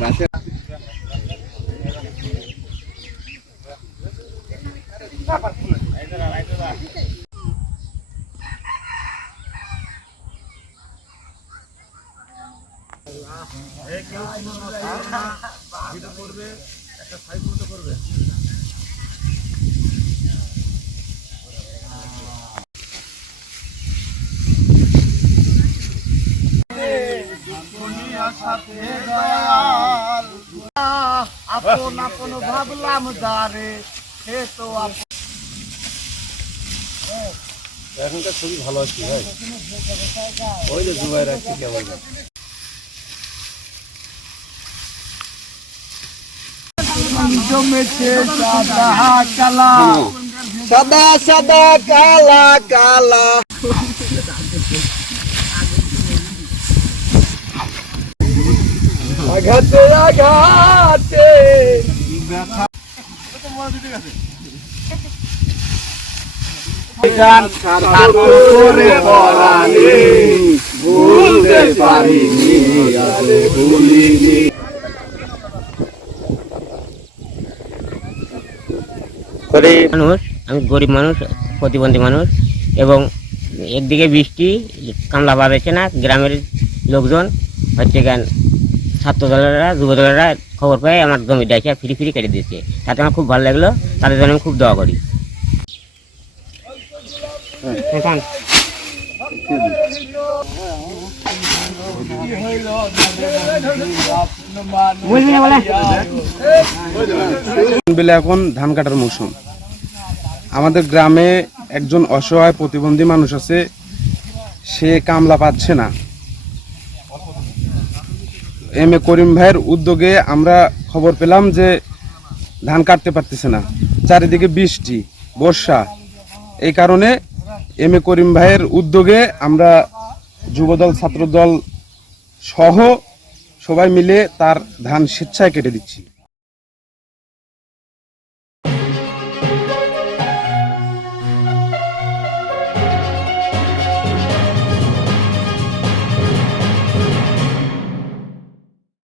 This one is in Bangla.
গাছে আপন আপন ভাবলাম যারে সে তো এখনকার ছবি ভালো আছে ভাই। ওই যে জুবাই রাখছি কেমন জমেছে সাদা কালা সাদা সাদা কালা কালা আঘাতে আঘাতে ভুলতে পারিনি ভুলিনি। মানুষ, আমি গরিব মানুষ, প্রতিবন্ধী মানুষ, এবং একদিকে বৃষ্টি কামলা বাঁধেছে না, গ্রামের লোকজন হচ্ছে গান ছাত্র দলেরা যুব দলেরা খবর পেয়ে আমার জমিটা এসে ফ্রি ফ্রি কেটে দিয়েছে, তাতে আমার খুব ভালো লাগলো, তাদের জন্য আমি খুব দোয়া করি। এখন ধান কাটার মৌসুম। আমাদের গ্রামে একজন অসহায় প্রতিবন্ধী মানুষ আছে, সে কামলা পাচ্ছে না। এম এ করিম ভাইয়ের উদ্যোগে আমরা খবর পেলাম যে ধান কাটতে পারতেছে না, চারিদিকে বৃষ্টি বর্ষা। এই কারণে এম এ করিম ভাইয়ের উদ্যোগে আমরা যুবদল ছাত্রদল সহ সবাই মিলে তার ধান স্বেচ্ছায় কেটে দিচ্ছি।